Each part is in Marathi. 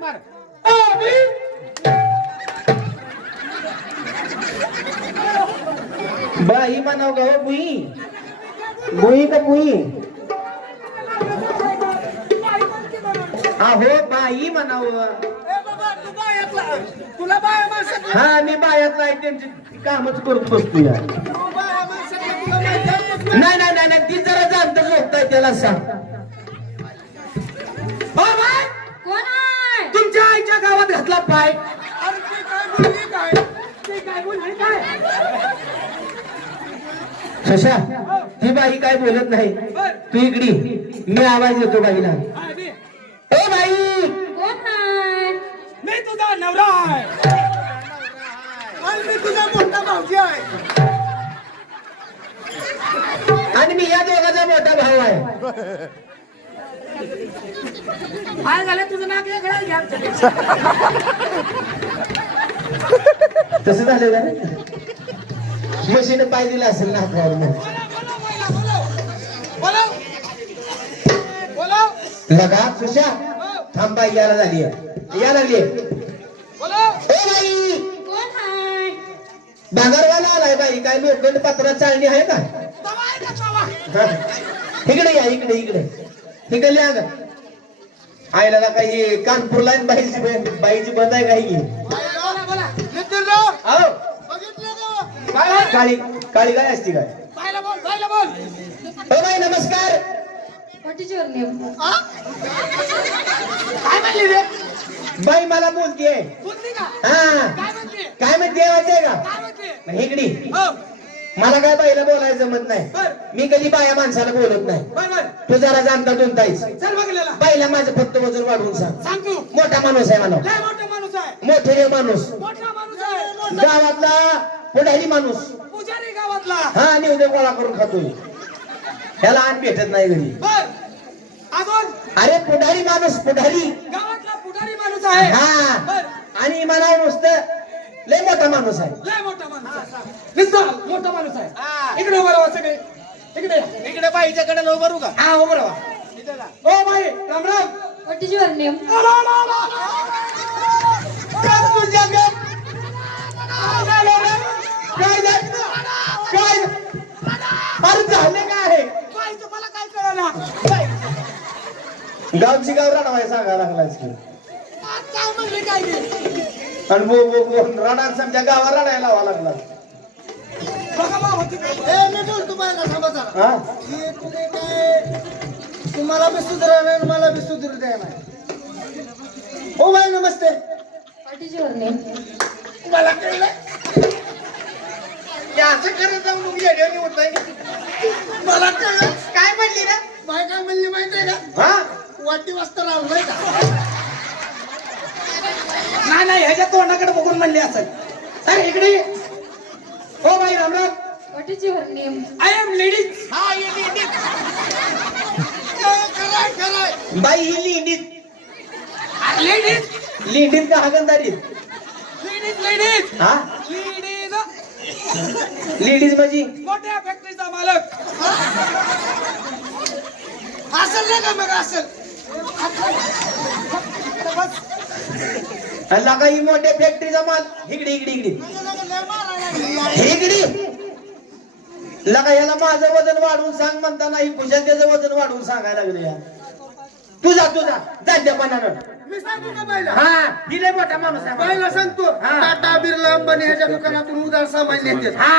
मार. बाई म्हणाव गा हो बुई? बुई का बुई. अहो बाई म्हणाव. ए बाबा तू बायातला. तुला बाया माणसातला हा मी बायातला आहे त्यांची कामच करत बसतो या? नाही? नाही नाही नाही, ती जरा जास्त झोपताय त्याला सांग. हो बाय कोण अरे ते काय? बोलली काय ते काय बोलली काय शशा ही बाई काय बोलत नाही. तू इकडी. मी आवाज देतो बाईला. हा, दे. ए बाई! कोण आहे? मी तुझा नवरा आहे. आणि मी तुझा मोठा भाऊजी आहे. आणि मी या दोघाचा मोठा भाऊ आहे. काय झालं तुझं नाक वेगळं घ्या. तसं झालं का? मशीन पाय दिला असेल ना मग. लगा सुशा थांब यायला झाली आहे. या लागली बाजारवाला आलाय बाई काय लोखंड पात्रा चालणी आहे का. इकडे या इकडे इकडे. इकडे या आयला काही कानपूरला बाईची बाईची बंद आहे काही? काळी काळी काय असते काय? हो बाई नमस्कार. हा? काय म्हणली रे? बाई मला बोलतीये. हा. काय म्हणते काय म्हणते माहितीये का? काय मला काय बाईला बोलायचं जमत नाही? मी कधी बाया माणसाला बोलत नाही. तू जरा जाणता दोन ताईस. चल बघलेला. बाईला माझं फक्त वजन वाढवून सांग. मोठा माणूस आहे मला मोठा माणूस गावातला पुढारी माणूस. पुजारी गावातला. हा आणि उद्या गोळा करून खातोय. त्याला आण भेटत नाही घरी. अरे पुढारी माणूस पुढारी. गावातला पुजारी माणूस आहे. हा. आणि मला नुसतं लय मोठा माणूस आहे. लय मोठा माणूस आहे. मोठा माणूस आहे. इकडे उभं राहा सगळे. इकडे या. इकडे बाईच्याकडे राहू का? हा उभं राहा. O by Ram Ram. काय तुझ्या काय झालं? काय झालं? काय अरे झाले काय आहे बाईचं मला काय कळलं? गावची गाव रडावाय सांगायला लागलायस की काय म्हणले काय ते? आणि बो बो बो रडार समजा गावा रडायला लावा लागला. बघा बा होती का? ए मी बोलतो बायला थांबा जरा. हा? हे तुम्ही काय? तुम्हाला बी सुधरा नाही मला बी सुधरू द्या नाही. हो बाई नमस्ते. नेम मला कळलं? हे असं करत जाऊ मग येड्यावानी होतंय. मला कळलं. काय म्हणली ना बाय काय म्हणली माहितीये का? हा? वाटी वाजता राहिलोय का? नाही नाही ह्याच्या तोंडाकडे बघून म्हणले असेल अरे इकडे. हो बाई Ram Ram. What is your name I am ladies हा बाई ही लिंडीत लेडीज लिंडीत का हागंदारीत लेडीज लेडीज हा? लेडीज लेडीज म्हणजे मोठ्या फॅक्टरीचा मालक. असेल ना का मग असेल? अल्ला काही मोठ्या फॅक्टरीचा माल. इकडे इकडे इकडे. इकडे. लगा याला माझं वजन वाढवून सांग म्हणता नाही कुशाल त्याचं वजन वाढवून सांगायला लागले या. तुझा तुझा का बायला हा ही लय मोठा माणूस आहे बायला सांगतो हा. टाटा बिर्ला अंबानी ह्याच्या दुकानातून उधार सामान हा.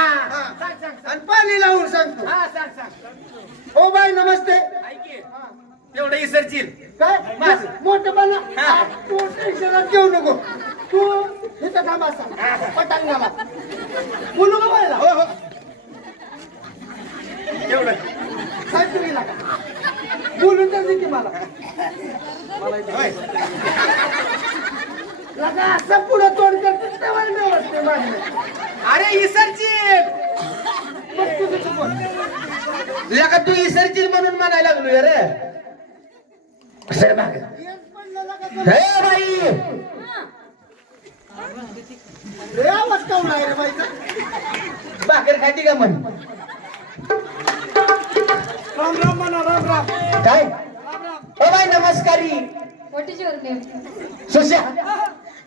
आणि पाणी लावून सांगतो. हा हो बाई नमस्ते. तेवढं इसरशील काय? मोठं पाना तू टेन्शनात घेऊ नको. तू इथं थांब पटांगणाला. बोलू का बायला हो हो. तेवढं काय तुम्ही नका बोलून तर दे की मला. होय. लगा असं पुढं तोंड करते तेव्हा नाही वाटते माझी अरे इसरशील मग तुझं तू बोल. तू इसरशील म्हणून म्हणायला लागलो रे. सर मागे हे बाई! भाकर खाती का म्हण? राम राम म्हणा राम राम. काय? ओ बाई नमस्कारी. व्हॉट इज युअर नेम सुशा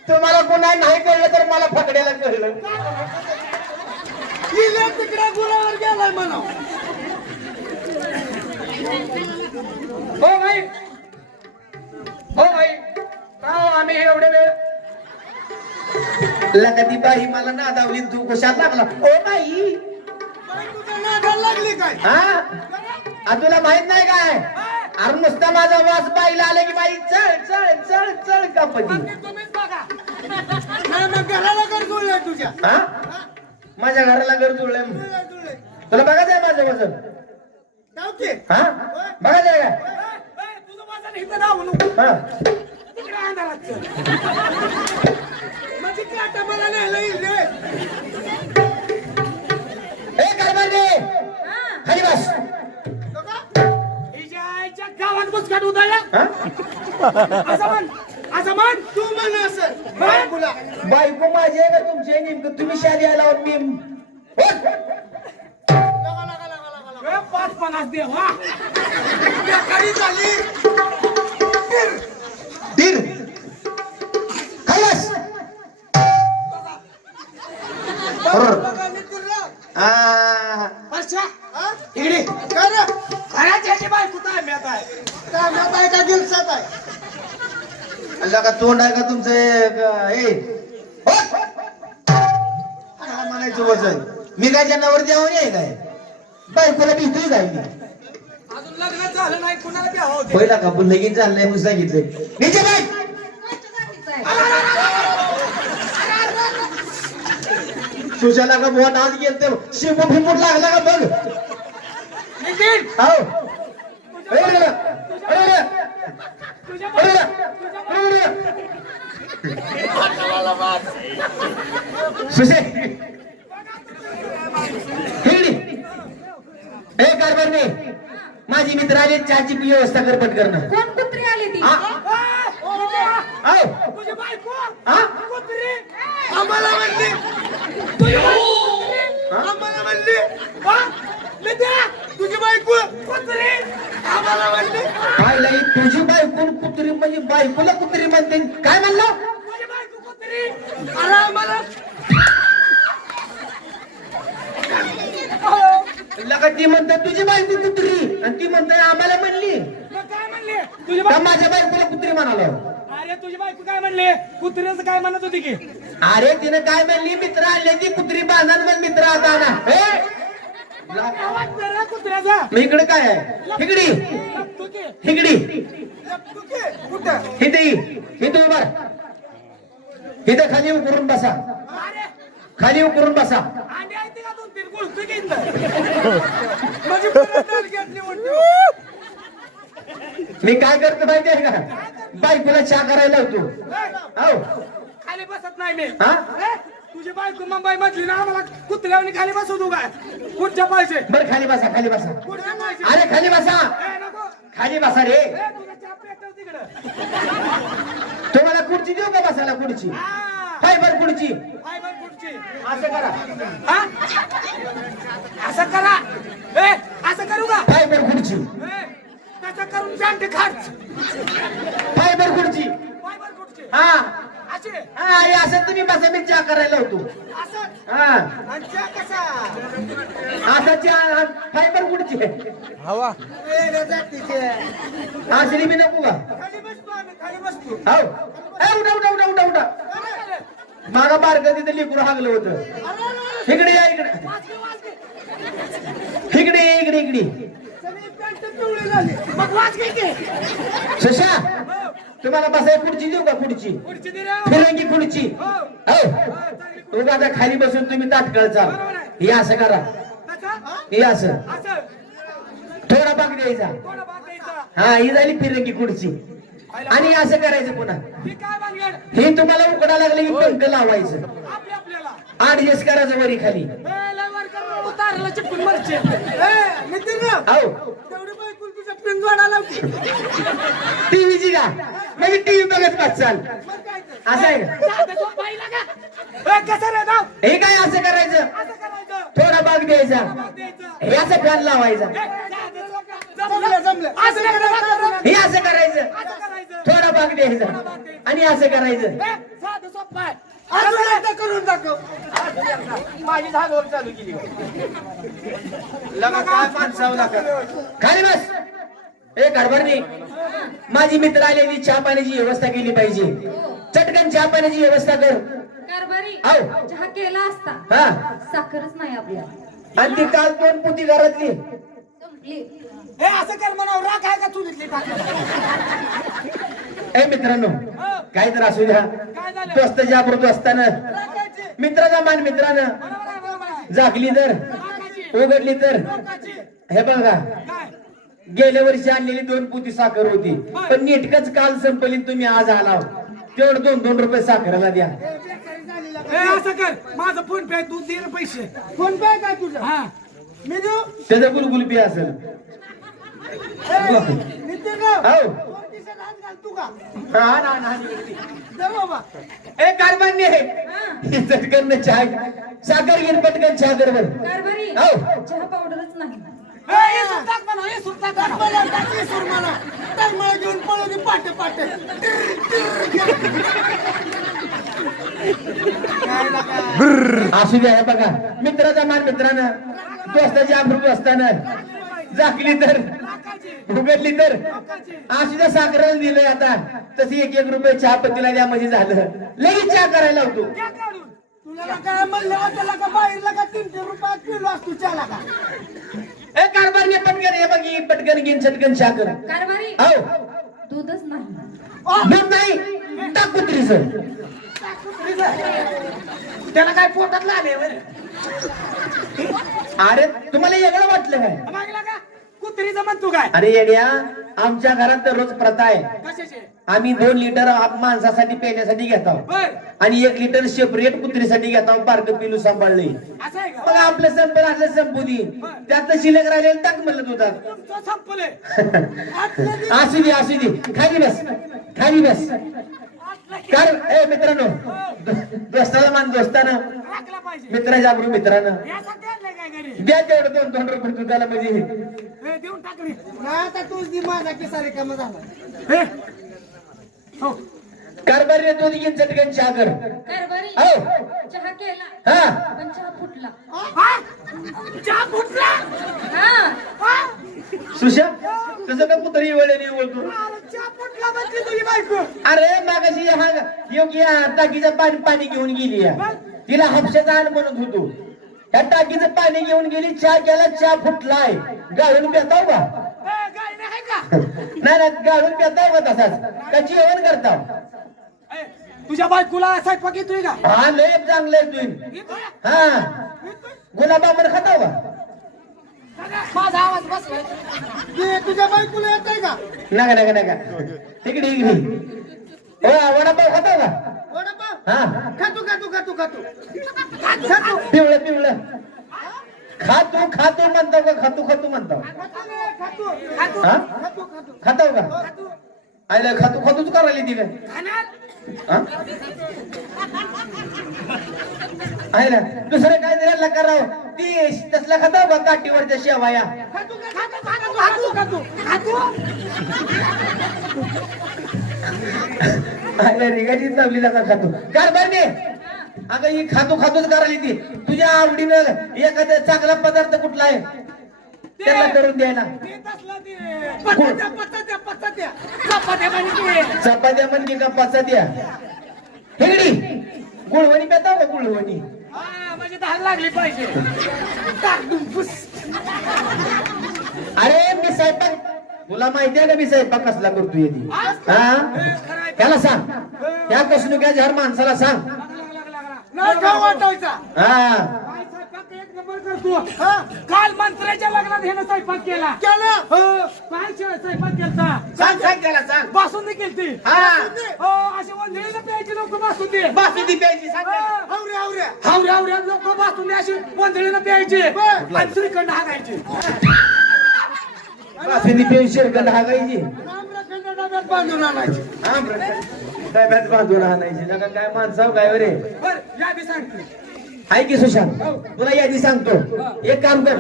तुम्हाला कोणा नाही कळलं तर मला फकड्याला कळलं. इले तिकडे गुलावर गेलाय म्हणा. हो भाई हो भाई का हो आम्ही हे एवढे वेळ? लगती बाई मला नादावली तू कशात लागला? O by! लागली काय? हा? आ, तुला माहीत नाही काय? अरे नुसता माझा वास बाईला आला की बाई चळ चळ चळ चळ घराला कर जुळलंय तुझ्या. हा? माझ्या घराला घर जुळलंय. तुला बघायचं आहे माझं वजन की. हा? बघायचं आहे का इथं नको. हा. तिकडे अंधारात चल. म्हणजे काटा मला न्यायला येईल रे. ए कारभारी खाली बस. हिच्या आईच्या गावात बुचकाट उधळला. हा? असं म्हण असं म्हण. तू म्हण असं. बायकोला. बायको माझी आहे का तुमची? आहे नेमकं तुम्ही शादी लावून मी पाच पन्नास दे वा बेकारी झाली. धीर खाली बस बरोबर. बघा मी तुला. आ, अच्छा? इकडे. कर खऱ्याच याची बायको तांब्यात आहे. तांब्यात आहे का? दिवसात आहे. अल्ला का तोंड आहे का तुमचं? ए. काय म्हणायचं वजन. मी काय जनावर देऊन आहे काय? बायकोला काय मी अजून लग्न झालं नाही कुणाला बी हवं ते. पहिला का पण लगीन झालं नाही म्हणून सांगितलंय. नीचे बाय सुशाला का बोट आज गेल तर शिंपू फिंपूट लागला का बघ? नितीन, हो. अरे अरे अरे अरे. सुशे हिंगडी ए कारभारने माझी मित्र आली चहाची व्यवस्था कर पटकरणं कोण कुत्री आली ती? हा ए, नितीन, आओ तुझी बायको? हा कुत्री? आम्हाला म्हणली. तुझी बायको कुत्री? आम्हाला म्हणली. हा? नितीन, तुझी बायको कुत्री? आम्हाला म्हणली. काय लई तुझी बायको कुत्री म्हणजे बायकोला कुत्री म्हणते. काय म्हणलं? तुझी बायको कुत्री? अरे आम्हाला लगा ती म्हणते तुझी बायको कुत्री. आणि ती म्हणते आम्हाला म्हणली. मग काय म्हणले? तुझी का बायको माझ्या बायकोला कुत्री म्हणाला अरे तुझी बायको काय म्हणले? कुत्र्याचं काय म्हणत होती की? अरे तिने काय म्हणली? मित्र आणले ती कुत्री बांधा मग मित्र आता ना हे? आवाज दे रे कुत्र्याचा. मग इकडे काय आहे? हिगडी. की? हिगडी. तू की? कुठं? ये. इथे उभा इथे खाली उकरून बसा. अरे खाली उकरून बसा. का दोन तीन? म्हणजे परत डाल घेतली म्हणते. मी काय करतो माहिती आहे का? बायकोला चहा करायला होतो हो. खाली बसत नाही मी. हा? तुझी बायको मुंबई मधली ना आम्हाला कुत्र्यावनी खाली बसवतो काय? पुढच्या पाहिजे बर खाली बसा खाली बसा. पुढच्या पाहिजे अरे खाली बसा. ए, नको. खाली बसा रे. ए, तुझा चहा पेटव तिकडं. तुम्हाला खुर्ची देऊ का बसायला खुर्ची? हा, फायबर खुर्ची फायबर पुढची. असं करा. हा? असं करा. ए असं करू का? फायबर खुर्ची ए, तसं करून जाणते खर्च फायबर खुर्ची फायबर पुढची. हा. असे. हा तुम्ही बसा मी चहा करायला होतो. असं? हा. आणि चहा कसा? असं चहा फायबर खुर्ची जातीचे असली मी नको का? खाली बसतो आम्ही खाली बसतो. हो. ए, उठा उठा उठा उठा उठा. मागा बारक तिथे लिकूड हागलं होतं. इकडे या इकडे. इकडे इकडे इकडे सुशा तुम्हाला बसाय खुर्ची देऊ का खुर्ची? पुढची फिरंगी खुर्ची. हो. आता खाली बसून तुम्ही तात्काळ चाल. हे असं करा. हे असं. थोडा भाग द्यायचा. कोणा भाग द्यायचा. हा ही झाली फिरंगी खुर्ची. आणि असं करायचं पुन्हा. ही तुम्हाला उकडा लागलं की पंख लावायचं. ऍडजस्ट करायचं वरी खाली. टीव्हीची का म्हणजे टीव्ही बघत पाच चाल. असं आहे का? हे काय असं करायचं. थोडा भाग द्यायचा. हे असं फॅन लावायचा. हे असं करायचं. भाग द्यायचा. आणि असं करायचं. साधं सोपं आहे अजून एकदा करून दाखव? अजून एकदा. माझी चालू केली. खाली बस. ए कारभारनी माझी मित्र आलेली चहा पाण्याची व्यवस्था केली पाहिजे. चटकन चहा पाण्याची व्यवस्था कर. कारभारी आव. चहा केला असता. हा. साखरच नाही आपल्याला आणि ती काल दोन पुती घरातली. संपली. हे असं कर म्हणावं. राख आहे का चुलीतली टाक ए मित्रांनो काय तर असू द्या. काय दोस्त जागृत असताना मित्राचा मान मित्रानं. जागली तर. उघडली तर. हे बघा काय गेल्या वर्षी आणलेली दोन पुती साखर होती. पण नेटकच काल संपली तुम्ही आज आला. तेवढं दोन दोन रुपये साखरेला द्या. असं कर. माझं फोन पे आहे, तू दे रे पैसे. फोन पे काय तुझं? हा. मी देऊ? त्याचं गुलगुल बी असेल. हो. हात घाल तू का हा ना ना दे बाबा. ए कारभान्य चटकन चहा साखर घेऊन पटकन चहा कर बर. कारभारी हो. चहा पावडरच नाही. हे, हे सूर टाक म्हणा, हे सूर टाक म्हणा. मला टाकली सूर मला टरमळ घेऊन पळवली पाटे पाटे. असू द्या हे बघा. मित्राचा मान मित्रानं. दोस्ताची अमृत असताना झाकली तर. उघडली तर. असू द्या साखरेला दिलंय आता. तशी एक एक रुपये चहा पत्तीला द्या म्हणजे झालं. लगेच चहा करायला होतं ए कारभार ने पटकन हे बघ ही पटकन घेऊन चटकन चहा कर. कारभारी? हो. दूधच नाही. दूध नाही टाक कुत्रीच. त्याला काय पोटात आले बरं? अरे तुम्हाला वेगळं वाटलं काय? कुत्रीचं म्हण तू काय? अरे येड्या आमच्या घरात दररोज प्रथा आहे. कशाचे? आम्ही दोन लिटर आप- माणसासाठी पिण्यासाठी घेतो. बर आणि एक लिटर सेपरेट कुत्रीसाठी घेतो बारक पिलू सांभाळले असं आहे मग का आपलं संपेल असलं संपू दे. त्यातलं शिल्लक राहिलेलं टाक म्हणलं दुधात तुमचं संपलंय. असू दे असू दे. खाली बस. खाली बस. कार. ए मित्रांनो दोस्ताला मान दोस्तानं. मित्र जागरू मित्रानं. द्या तेवढं दोन दोन रुपये दुधाला म्हणजे. हे, देऊन टाक रे. नाही आता तूच माझा किसा रिकामा झाला. हो. कारभारी दूध घेऊन चटकन चहा कर. कारभारी? हो. चहा केला. हा. पण चहा फुटला. हा? चहा फुटला? हा. हा? सुशा तुझं का पुतळी वळली बोलतो अरे, चहा फुटला तुझी बायको. अरे मागाशी हा योग्य या टाकीचं पाणी पाणी घेऊन गेली या. तिला हापशाचा आण म्हणत होतो. त्या टाकीचं पाणी घेऊन गेली चहा केला चहा फुटलाय. गाळून पेताव का? ए, गाय नाही का? नाही नाही गाळून पेताव का तसाच? का जेवण करताव? तुझ्या बायकोला स्वयंपाक येतोय का? हा लय चांगलं येतोय हा. गुलाबावर खाताव का? माझा आवाज बसलाय ते तुझ्या बायकोला येत आहे का? नका नका नका. तिकडे इकडे हो वडापाव खाताव का? वडापाव? हा. खातो खातो खातो खातो. खातो. पिवळं पिवळं. खातो खातो म्हणताव का खातो खातो म्हणताव खातो खातो. खातो खातो. खाताव का? आयला खातो खातोच करायला हा? आहे ना दुसरं काय तरी करावं? ती तसला खाताव का काठीवरच्या शेवाया. खातो खातो? खातो खातो खातो. आयला रिगाची चावलीला का खातो? कारभार ने अगं ही खातो खातोच करायला ती तुझ्या आवडीनं एखादा चांगला पदार्थ कुठला आहे? त्याला करून द्या चपात्या म्हणजे चपात्या म्हणजे का द्या हेगडी. गुळवणी पेताव का गुळवणी? म्हणजे धार लागली पाहिजे. अरे मी स्वयंपाक तुला माहिती आहे का मी स्वयंपाक कसला करतोय ती हा? त्याला सांग. त्या कसनुक्या हर माणसाला सांग. हा. करतो. काल मंत्र्याच्या लग्नात ह्यानं स्वयंपाक केला. केलं? हो. काय शे- स्वयंपाक केलता. सांग सांग त्याला सांग बासुंदी केलती. हा. हो अशी वंधळीला प्यायची लोक बासुंदी. बासुंदी प्यायची सांग त्याला. आवरे आवरे हावऱ्या हावऱ्या लोक बासुंदी अशी वंधळीनं प्यायची. आणि श्रीखंड बासुंदी प्यायची हागायची. आम्रखंड डब्यात बांधून आणायचे. हा. डब्यात बांधून आणायची. नका काय माणसाव काय रे बर या बी सांगते. ऐक की सुशांत? तुला यादी सांगतो. एक काम कर.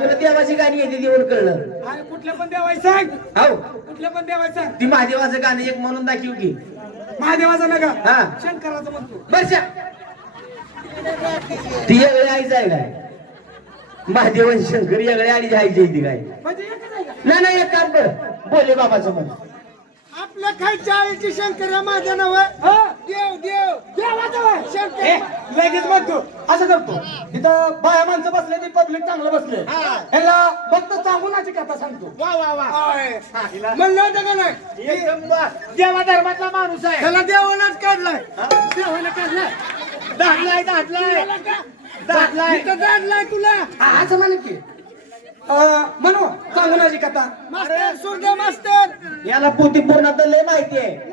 तुला देवाची गाणी येते देऊन कळलं. अरे कुठल्या पण देवाय सांग. हो. कुठल्या पण देवाय सांग. ती महादेवाचं गाणं एक म्हणून दाखव की. महादेवाचा नका. हा. शंकराचं म्हणतो. बरशा ती येगळे आईच आहे. काय महादेव आणि शंकर आईची आईची आहे ती काय? म्हणजे आहे का? नाही एक काम कर. बोले बाबाचं म्हण आपल्या खायच्या आईची शंकर माझ्या नाव हा? देव देव. देवाचं. शंकर. लगेच म्हणतो असं करतो. इथं बाया माणसं बसले ती पब्लिक चांगलं बसले. ह्याला फक्त सांगूनाची कथा सांगतो. वा वा वा. म्हणलं होतं का नाही? देवा धर्मातला माणूस आहे. त्याला देवालाच काढलाय. देवाला काढलाय. दाटलाय दाटलाय दाटलाय काढलाय तुला. असं म्हणे की. म्हणू सांगूनाची कथा. मास्तर सोडे मास्तर. याला पोती पूर्ण लय माहिती आहे.